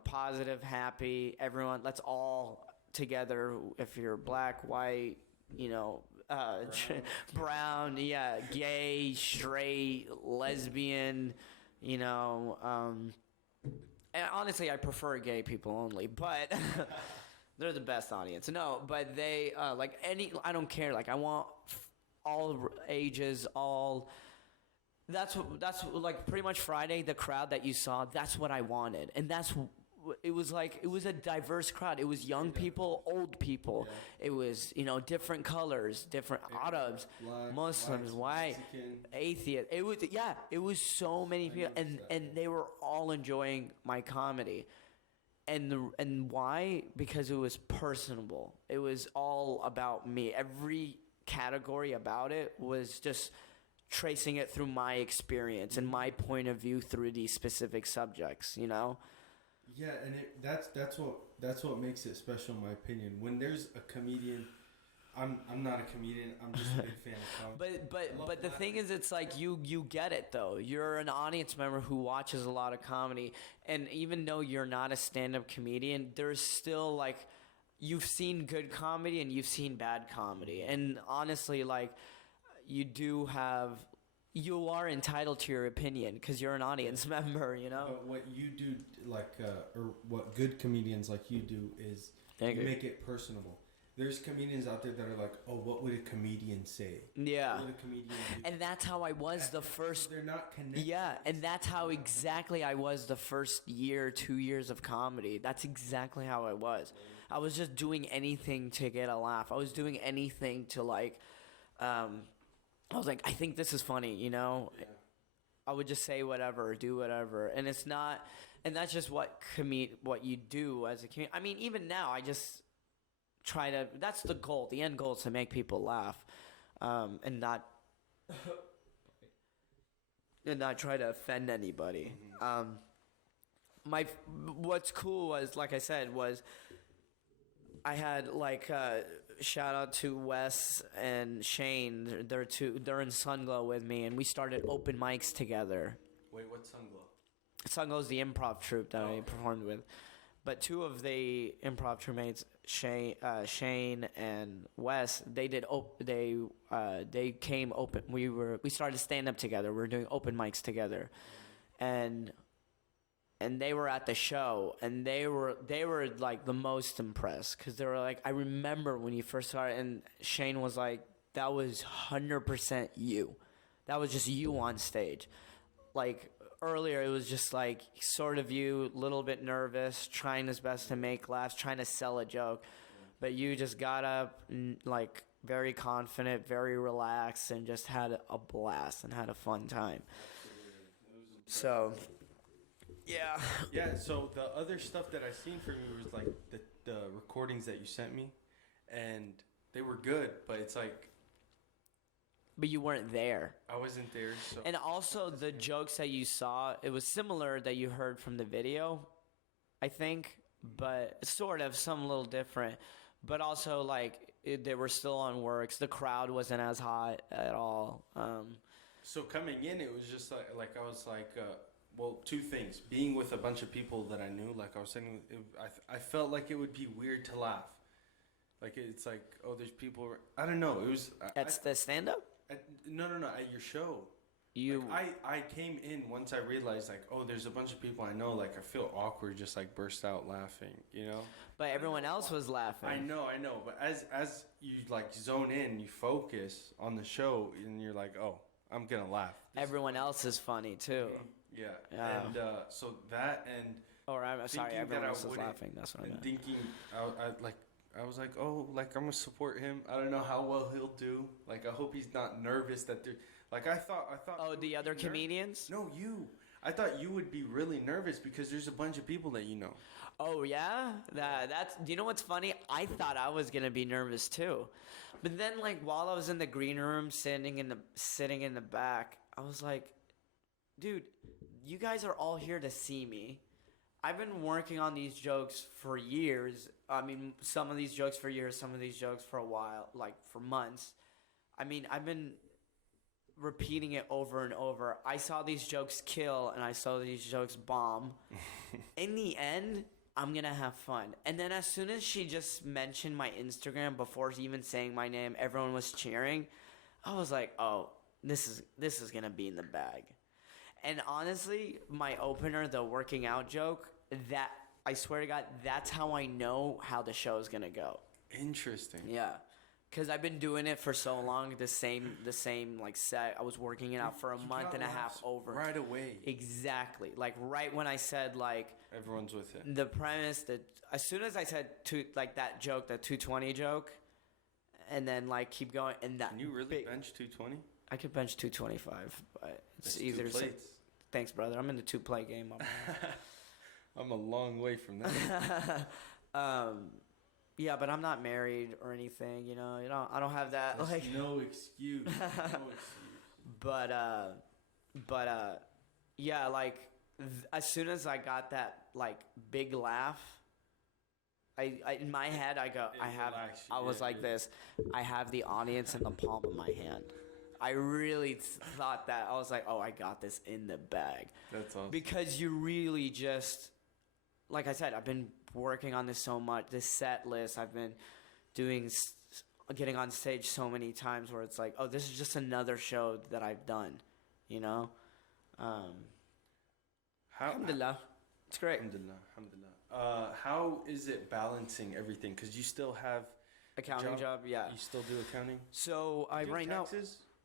positive, happy. Everyone, let's all together, if you're black, white, brown, gay, straight, lesbian, and honestly, I prefer gay people only, but they're the best audience. No, but they I don't care. I want all ages, all. That's pretty much Friday. The crowd that you saw, that's what I wanted, and it was a diverse crowd. It was young people, old people. Yeah. It was different colors, different Arabs, black, Muslims, white, atheists. It was so many people, and they were all enjoying my comedy. And why? Because it was personable. It was all about me. Every category about it was just tracing it through my experience and my point of view through these specific subjects. Yeah, and that's what makes it special, in my opinion. When there's a comedian, I'm not a comedian. I'm just a big fan of comedy. But the thing is, it's you get it though. You're an audience member who watches a lot of comedy, and even though you're not a stand-up comedian, there's still you've seen good comedy and you've seen bad comedy, and honestly, you are entitled to your opinion because you're an audience member, But what you do, or what good comedians like you do, is you make it personable. There's comedians out there that are like, oh, what would a comedian say? Yeah. What would a comedian do? And that's how I was the first... They're not connected. Yeah, and that's how exactly I was the first year, 2 years of comedy. That's exactly how I was. I was just doing anything to get a laugh. I was doing anything to I was like, I think this is funny, Yeah. I would just say whatever, do whatever. And it's not... And that's just what you do as a comedian. I mean, even now, I just... try to, that's the goal. The end goal is to make people laugh, and not try to offend anybody. What's cool was, like I said, was I had shout out to Wes and Shane. They're in Sunglow with me, and we started open mics together. Wait, what's Sunglow? Sunglow is the improv troupe that I performed with. But two of the improv roommates, Shane and Wes, they came open. We started stand up together. We were doing open mics together, and and they were at the show, and they were like the most impressed because they were like, I remember when you first started, and Shane was like, that was 100% you. That was just you on stage. Like earlier, it was just like sort of you, a little bit nervous, trying his best to make laughs, trying to sell a joke, but you just got up like very confident, very relaxed, and just had a blast and had a fun time. So. Yeah. Yeah, so the other stuff that I seen from you was like the recordings that you sent me, and they were good, but it's like... But you weren't there. I wasn't there, so... And also the jokes that you saw, it was similar that you heard from the video, I think, but sort of, some a little different. But also, like, they were still on works. The crowd wasn't as hot at all. So coming in, it was just like I was like... well, two things. Being with a bunch of people that I knew, like I was saying, I felt like it would be weird to laugh. Like, it's like, oh, there's people... I don't know. It was... That's the stand-up? No. At your show. You... Like, I came in once I realized, like, oh, there's a bunch of people I know. Like, I feel awkward, just, like, burst out laughing, you know? But everyone else was laughing. I know. But as you, like, zone in, you focus on the show, and you're like, oh, I'm going to laugh. Everyone else is funny, too. Yeah. And so that and... Or I'm sorry, everyone else was laughing. That's what I meant. Thinking, I was like, oh, like, I'm going to support him. I don't know how well he'll do. Like, I hope he's not nervous that they're... Like, I thought... Oh, the other comedians? No, you. I thought you would be really nervous because there's a bunch of people that you know. Oh, yeah? That's... Do you know what's funny? I thought I was going to be nervous, too. But then, like, while I was in the green room, sitting in the back, I was like, dude, you guys are all here to see me. I've been working on these jokes for years. I mean, some of these jokes for years, some of these jokes for a while, like for months. I mean, I've been repeating it over and over. I saw these jokes kill, and I saw these jokes bomb. In the end, I'm going to have fun. And then as soon as she just mentioned my Instagram before even saying my name, everyone was cheering. I was like, oh, this is going to be in the bag. And honestly, my opener, the working out joke, that I swear to God, that's how I know how the show is gonna go. Interesting. Yeah, because I've been doing it for so long. The same like set. I was working it out for a month and a half over. Right away. Exactly. Like right when I said like everyone's with it. The premise that as soon as I said that joke, the 220 joke, and then like keep going and that. Can you really bench 220? I could bench 225, but it's That's easier to say. plates. Thanks, brother. I'm in the 2-plate game. I'm a long way from that. Yeah, but I'm not married or anything. You know, I don't have that. That's like no excuse. But yeah, like as soon as I got that like big laugh, I in my head I go, I was like this. I have the audience in the palm of my hand. I really thought that. I was like, oh, I got this in the bag. That's awesome. Because you really just, like I said, I've been working on this so much, this set list. I've been getting on stage so many times where it's like, oh, this is just another show that I've done, you know? Alhamdulillah. It's great. Alhamdulillah. How is it balancing everything? Because you still have... Accounting job, yeah. You still do accounting? So I right now...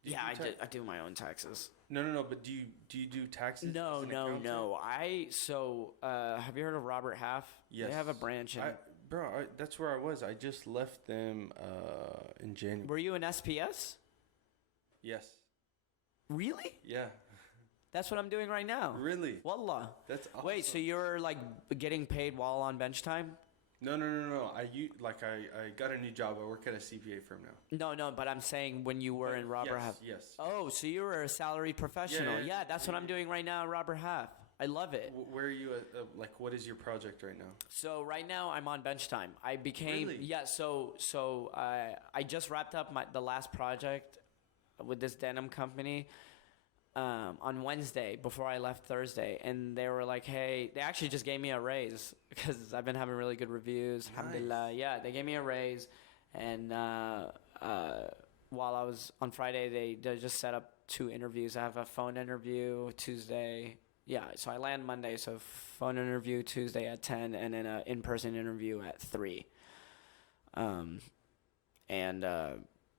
Yeah, I do my own taxes. No. But do you do taxes? No. Have you heard of Robert Half? Yes. They have a branch in. That's where I was. I just left them in January. Were you in SPS? Yes. Really? Yeah. That's what I'm doing right now. Really? Wallah. That's awesome. Wait, so you're like getting paid while on bench time? No. I got a new job. I work at a CPA firm now. No, but I'm saying when you were in Robert Half. Yes. Oh, so you were a salary professional. Yeah, that's what I'm doing right now at Robert Half. I love it. Where are you at? What is your project right now? So right now I'm on bench time. I became Really? Yeah. So I just wrapped up the last project with this denim company. On Wednesday before I left Thursday, and they were like, hey, they actually just gave me a raise because I've been having really good reviews. Nice. Alhamdulillah. Yeah, they gave me a raise, and while I was on Friday, they just set up 2 interviews. I have a phone interview Tuesday Yeah, so I land Monday, so phone interview Tuesday at 10, and then an in-person interview at 3. And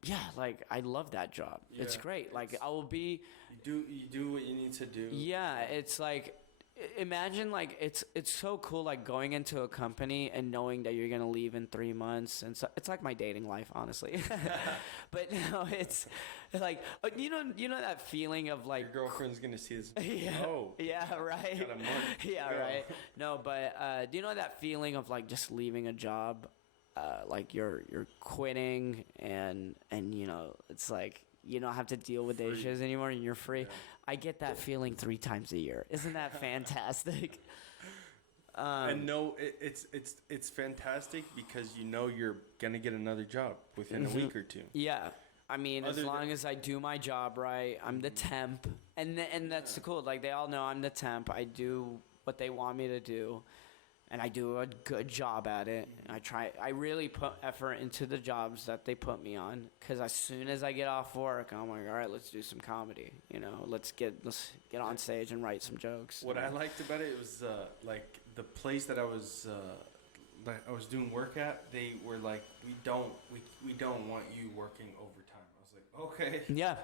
yeah, like I love that job. It's great. Like I will be. You do what you need to do. Yeah, it's like imagine like it's so cool like going into a company and knowing that you're gonna leave in 3 months, and so it's like my dating life, honestly. But no, it's like you know that feeling of like your girlfriend's gonna see this. Yeah. Oh. Yeah. Right. Got a month. Yeah. Go. Right. No, but do you know that feeling of like just leaving a job, like you're quitting and you know it's like you don't have to deal with the issues anymore and you're free. Yeah. I get that feeling 3 times a year. Isn't that fantastic? And no, it's fantastic because you know you're gonna get another job within a week or 2. Yeah, I mean, as long as I do my job right, I'm the temp, and that's cool. Like they all know I'm the temp. I do what they want me to do, and I do a good job at it. I really put effort into the jobs that they put me on, because as soon as I get off work, I'm like, all right, let's do some comedy. You know, let's get on stage and write some jokes. What I liked about it was like the place that I was doing work at. They were like, we don't want you working overtime. I was like, okay. Yeah,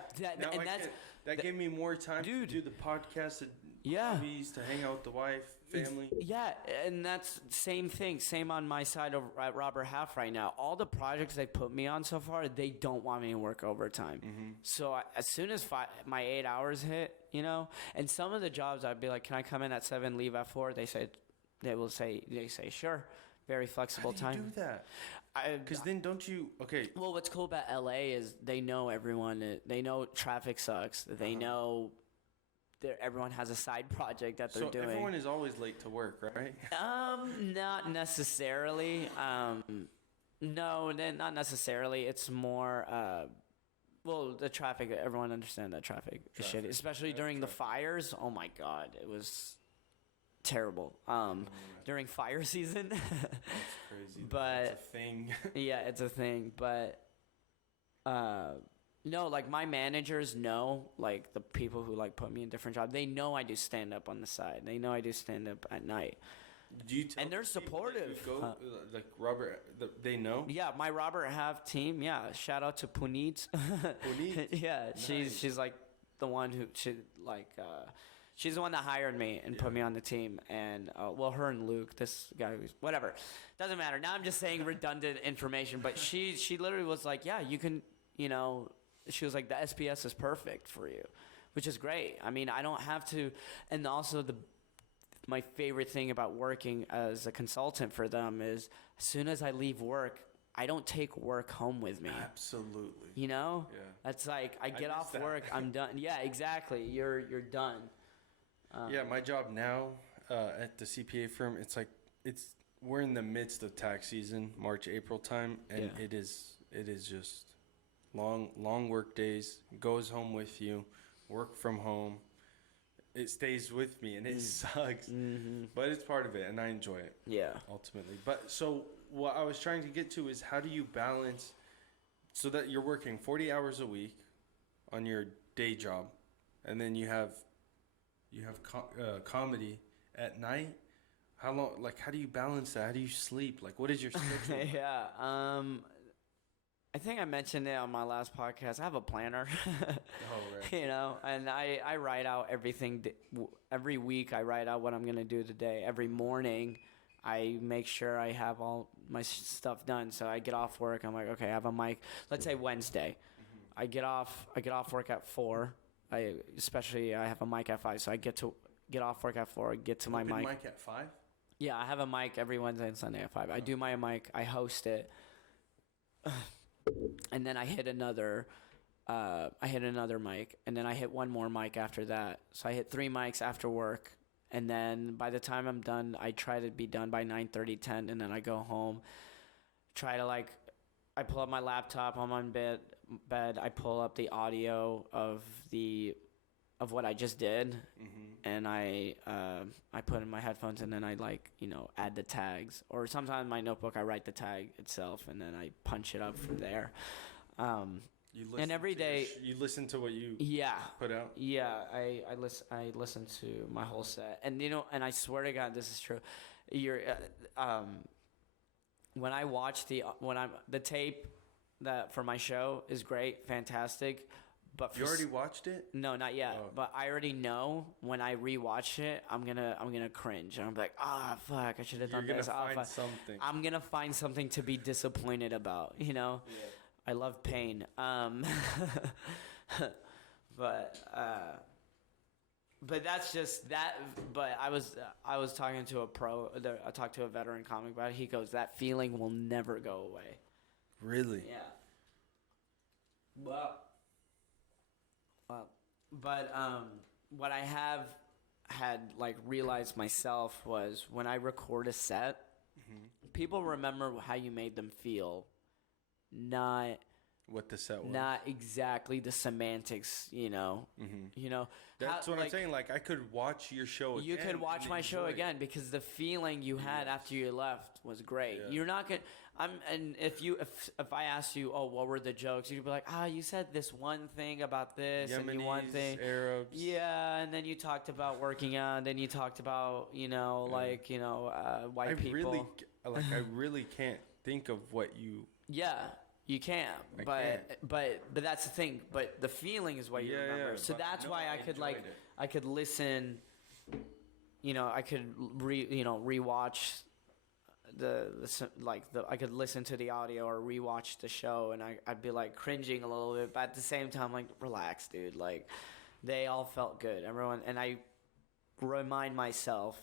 that gave me more time to do the podcast. Hobbies, to hang out with the wife, family. Yeah, and that's same thing. Same on my side of Robert Half right now. All the projects they put me on so far, they don't want me to work overtime. Mm-hmm. So as soon as my 8 hours hit, you know, and some of the jobs I'd be like, can I come in at 7, leave at 4? They say sure. Very flexible time. How do you do that? Because then don't you? Okay. Well, what's cool about LA is they know everyone. They know traffic sucks. They know. Everyone has a side project that they're doing. So everyone is always late to work, right? Not necessarily. No, not necessarily. It's more. Well, the traffic. Everyone understands that traffic is shitty, especially during the fires. Oh my God, it was terrible. During fire season. That's crazy. But it's a thing. Yeah, it's a thing. But no, like my managers know, like the people who like put me in different jobs, they know I do stand up on the side. They know I do stand up at night. Do you tell and they're supportive. Like Robert, they know? Yeah, my Robert Half team. Yeah, shout out to Puneet. Puneet? Yeah, nice. she's like the one who she's the one that hired me and put me on the team. And her and Luke, this guy who's whatever, doesn't matter. Now I'm just saying redundant information, but she literally was like, yeah, you can, you know. She was like, the SPS is perfect for you, which is great. I mean, I don't have to. And also my favorite thing about working as a consultant for them is as soon as I leave work, I don't take work home with me. Absolutely. You know? Yeah. That's like, I get off work, I'm done. Yeah, exactly. You're done. Yeah, my job now at the CPA firm, it's like, we're in the midst of tax season, March, April time, and it is just long work days, goes home with you, work from home. It stays with me, and it sucks, but it's part of it, and I enjoy it. Yeah, ultimately. But so what I was trying to get to is, how do you balance so that you're working 40 hours a week on your day job, and then you have comedy at night? How long? Like, how do you balance that? How do you sleep? Like, what is your schedule? Yeah. I think I mentioned it on my last podcast. I have a planner, right. You know, and I write out everything. Every week I write out what I'm going to do today. Every morning I make sure I have all my stuff done. So I get off work. I'm like, okay, I have a mic. Let's say Wednesday. I get off work at 4. I have a mic at 5. So I get off work at 4, get to my mic. Mic at 5? Yeah, I have a mic every Wednesday and Sunday at 5. I do my mic. I host it. And then I hit another mic, and then I hit one more mic after that. So I hit 3 mics after work, and then by the time I'm done, I try to be done by 9:30, 10, and then I go home. I pull up my laptop. I'm on bed. I pull up the audio of what I just did, and I put in my headphones, and then I add the tags. Or sometimes in my notebook I write the tag itself, and then I punch it up from there. You listen and every to day, you listen to what you yeah, put out. yeah, I listen to my whole set, and and I swear to God, this is true. You're when I watch the tape that for my show is great, fantastic. But You already watched it? no, not yet. Oh. But I already know when I rewatch it, I'm gonna cringe. And I'm like, fuck, I should have done this. Find something. I'm gonna find something to be disappointed about. Yeah. I love pain. But that's just that. But I was talking to a pro. I talked to a veteran comic about it. He goes, that feeling will never go away. Really? Yeah. Well, but what I have had like realized myself was when I record a set, people remember how you made them feel, not what the set was. not exactly the semantics. That's what I'm saying. Like I could watch your show again. You could watch and my show enjoy it. again because the feeling you had after you left was great. Yeah. You're not gonna. And if I asked you, oh, what were the jokes? You'd be like, you said this one thing about this, and you one Yemenis, thing, Arabs. yeah, and then you talked about working out, and then you talked about white people. I really can't think of what you. Yeah, you can, I but can't. but that's the thing. But the feeling is what you Yeah, remember. yeah, So but that's no, why I I could enjoyed it. I could listen. I could rewatch I could listen to the audio or rewatch the show, and I'd be like cringing a little bit, but at the same time, like, relax, dude. Like, they all felt good, everyone, and I remind myself,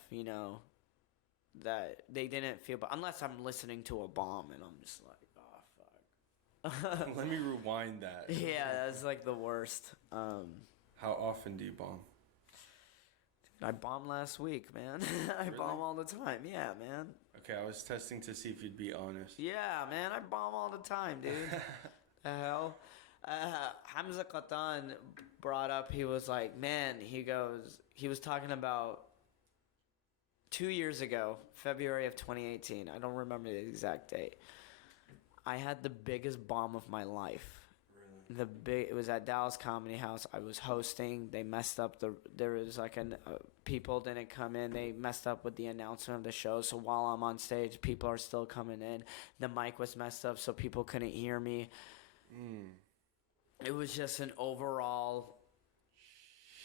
that they didn't feel, but unless I'm listening to a bomb and I'm just like, oh fuck. Let me rewind that. Yeah, that's like the worst. How often do you bomb? I bombed last week, man. I Really? bomb all the time. Yeah, man. Okay, I was testing to see if you'd be honest. Yeah, man. I bomb all the time, dude. The hell? Hamza Qatan brought up, he was like, man, he was talking about 2 years ago, February of 2018. I don't remember the exact date. I had the biggest bomb of my life. It was at Dallas Comedy House. I was hosting. They messed up there was like people didn't come in. They messed up with the announcement of the show. So while I'm on stage, people are still coming in. The mic was messed up, so people couldn't hear me. It was just an overall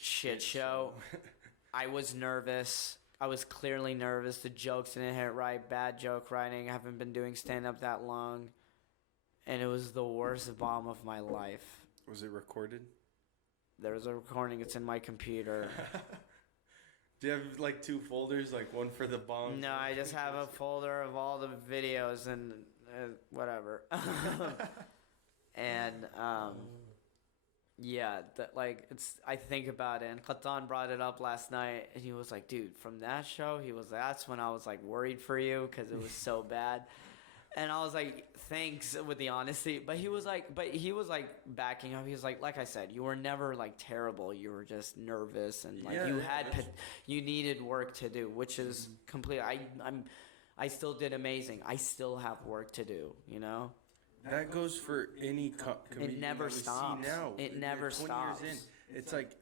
shit show. I was nervous. I was clearly nervous. The jokes didn't hit right. Bad joke writing. I haven't been doing stand-up that long. And it was the worst bomb of my life. Was it recorded? There was a recording. It's in my computer. Do you have like two folders, like one for the bomb? No, I just have a folder of all the videos and whatever. And yeah, I think about it. And Qatan brought it up last night, and he was like, "Dude, from that show, that's when I was like worried for you because it was so bad." And I was like, thanks with the honesty. But he was like backing up. He was like I said, you were never like terrible. You were just nervous and like you needed work to do, which is complete. I still did amazing. I still have work to do, That goes for any comedian. It never that we stops. See now. It never 20 stops. Years in, it's like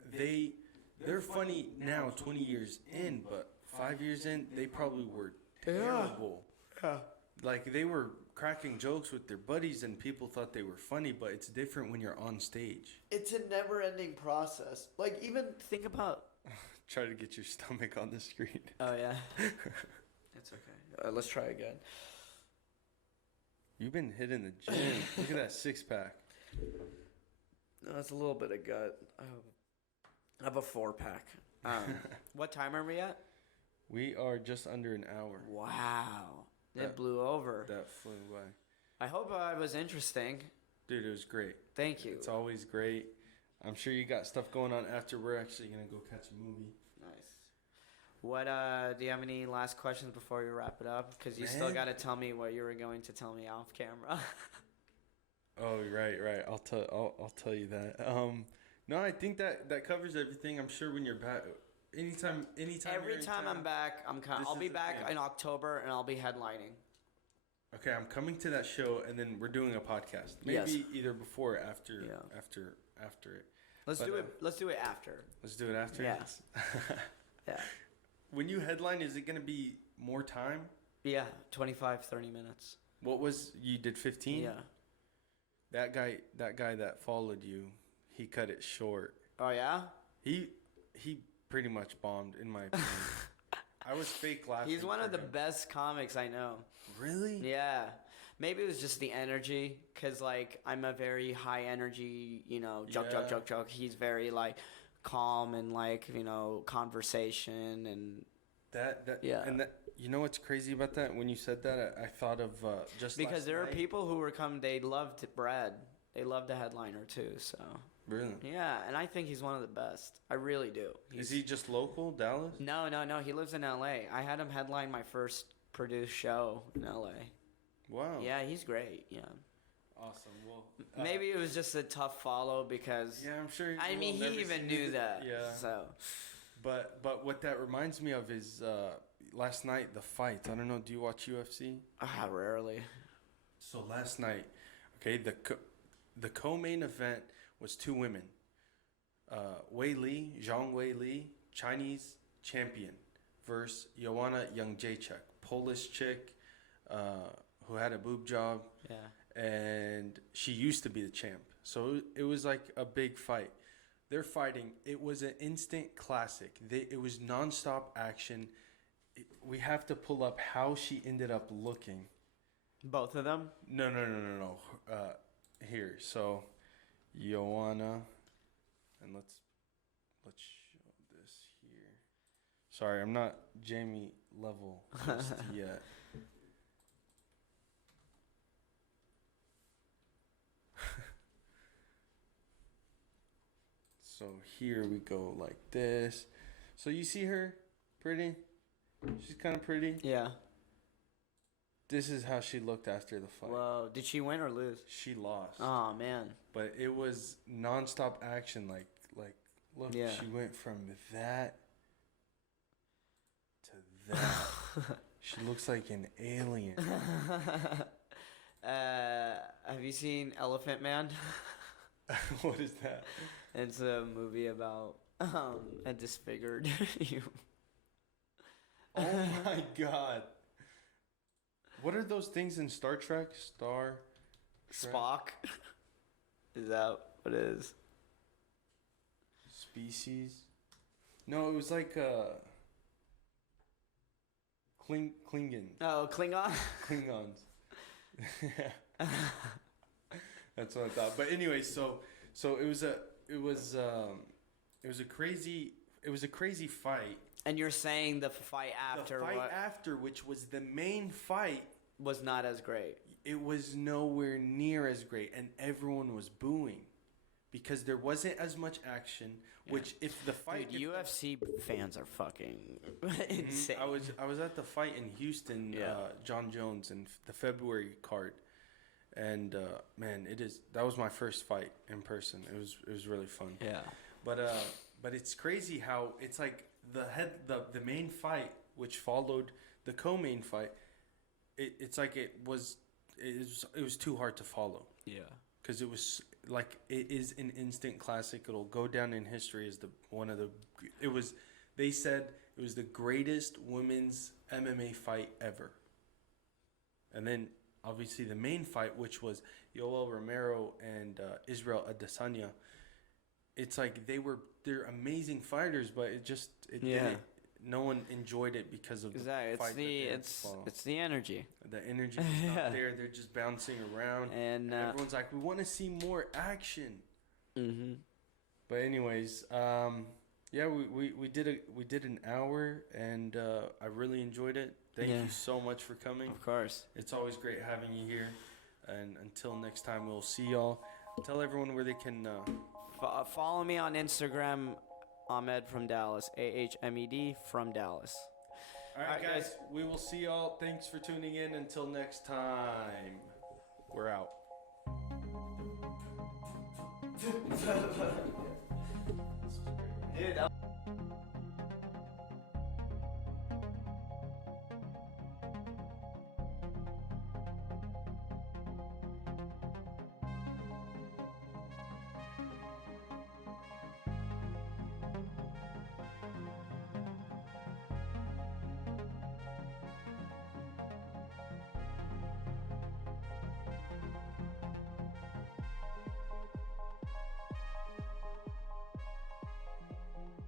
they're funny now, 20 years in, but 5 years in, they probably were terrible. Yeah. Like, they were cracking jokes with their buddies and people thought they were funny, but it's different when you're on stage. It's a never-ending process. Like, even think about... Try to get your stomach on the screen. Oh, yeah. It's okay. Let's try again. You've been hitting the gym. Look at that six-pack. No, it's a little bit of gut. I have a 4-pack. What time are we at? We are just under an hour. Wow. It blew over. That flew away. I hope I was interesting. Dude, it was great. Thank you. It's always great. I'm sure you got stuff going on after. We're actually going to go catch a movie. Nice. What, do you have any last questions before we wrap it up? Because you still got to tell me what you were going to tell me off camera. Oh, right. I'll tell you that. No, I think that covers everything. I'm sure when you're back... Anytime. Every time I'm back, I'll be back in October, and I'll be headlining. Okay, I'm coming to that show, and then we're doing a podcast. Maybe Yes. either before or after. Yeah. After it. Let's But, do it. Let's do it after. Let's do it after. Yeah. Yeah. When you headline, is it gonna be more time? Yeah. 25, 30 minutes. What was you did 15? Yeah. That guy that followed you, he cut it short. Oh yeah. He pretty much bombed, in my opinion. I was fake laughing. He's one for of the him. best comics I know. Really? Yeah. Maybe it was just the energy, because, like, I'm a very high energy, joke. He's very, like, calm and, like, conversation and... Yeah. And that, you know what's crazy about that? When you said that, I thought of just because last there night. are people who were they loved Brad. They loved the headliner, too, so... Really? Yeah, and I think he's one of the best. I really do. Is he just local, Dallas? No. He lives in L.A. I had him headline my first produced show in L.A. Wow. Yeah, he's great. Yeah. Awesome. Well, maybe it was just a tough follow because. Yeah, I'm sure. I mean, he even knew that. Yeah. So. But what that reminds me of is last night the fight. I don't know. Do you watch UFC? Rarely. So last night, okay, the co-main event was two women. Zhang Wei Li, Chinese champion, versus Joanna Jędrzejczyk, Polish chick, who had a boob job. Yeah. And she used to be the champ. So it was like a big fight. They're fighting. It was an instant classic. It was nonstop action. We have to pull up how she ended up looking. Both of them? No. Here, so Joanna, and let's show this here. Sorry, I'm not Jamie level just yet. So here we go like this. So you see her? Pretty? She's kind of pretty. Yeah. This is how she looked after the fight. Whoa. Did she win or lose? She lost. Oh, man. But it was nonstop action. Like look, Yeah. she went from that to that. She looks like an alien. Have you seen Elephant Man? What is that? It's a movie about a disfigured you. Oh my god. What are those things in Star Trek? Spock? Is that what it is? Species? No, it was like Klingons. Oh, Klingon? Klingons. That's what I thought. But anyway, so it was a crazy fight. And you're saying the fight after The fight after, which was the main fight, was not as great. it was nowhere near as great, and everyone was booing because there wasn't as much action. Which, if the fight, Dude, UFC fans are fucking insane. I was at the fight in Houston, John Jones, in the February card, and man, that was my first fight in person. It was really fun. Yeah. But it's crazy how it's like the main fight, which followed the co-main fight. It's like it was too hard to follow. Yeah. Because it was like, it is an instant classic. It'll go down in history as they said it was the greatest women's MMA fight ever. And then obviously the main fight, which was Yoel Romero and Israel Adesanya. It's like they're amazing fighters, but no one enjoyed it because of the fight. It's the energy. The energy is not there. They're just bouncing around, and everyone's like, we want to see more action. Mm-hmm. But anyways, we did an hour, and I really enjoyed it. Thank you so much for coming. Of course, it's always great having you here. And until next time, we'll see y'all. Tell everyone where they can follow me on Instagram. Ahmed from Dallas. AHMED from Dallas. All right, guys. We will see y'all. Thanks for tuning in. Until next time. We're out. Dude,